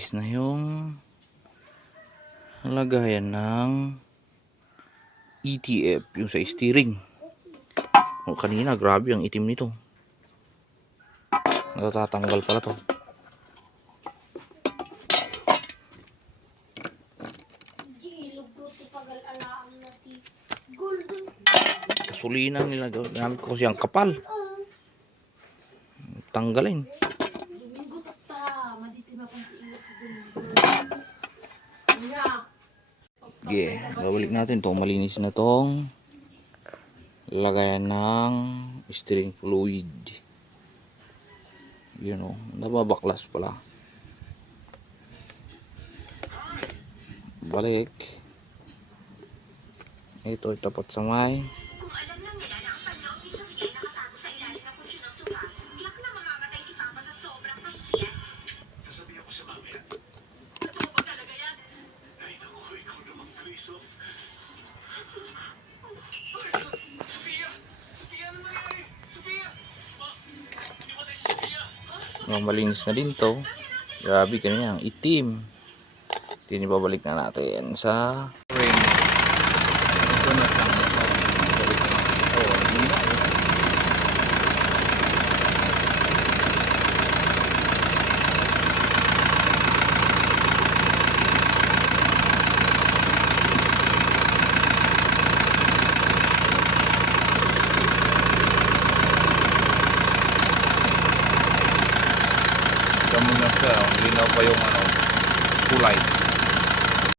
malinis na yung lagayan ng ETF, yung sa steering. O, kanina grabe ang itim nito. Natatanggal pala to. Kasulinan nila, gamit ko siyang kapal. Tanggalin. Yeah, babalik natin to. Malinis na tong lagayan ng steering fluid. Yun o, nababaklas pala. Balik. Ito itapat sa may malinis na din to. Grabe kanina ang itim. Babalik na natin sa ring. Ito na siyang muna siya, linaw pa yung kulay.